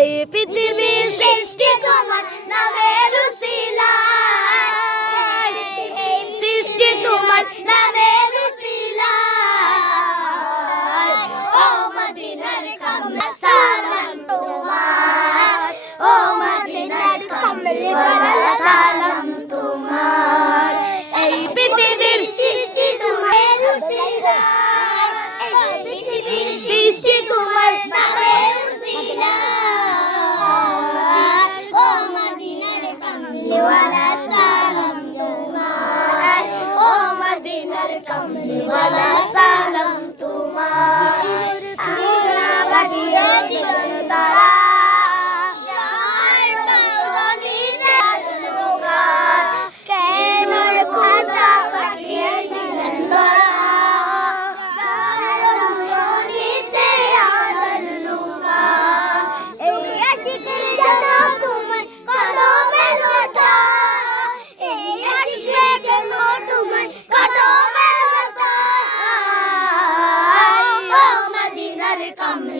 এই পৃথিবীর সৃষ্টি তোমার নামের উসিলায়, এই সৃষ্টি তোমার নামের উসিলায়। ও মদিনার কামলা সালাম তোমার, ও মদিনার কামলি ওয়ালা সালাম তোমার। এই পৃথিবীর সৃষ্টি তোমার উসিলায়, এই পৃথিবীর সৃষ্টি তোমার নামের উসিলায়। ও মদিনার কামলি ওয়ালা সালাম তোমার, ও মদিনার কামলি ওয়ালা সালাম তোমার। তোমরা পাঠিয়ে দিবেন তারা come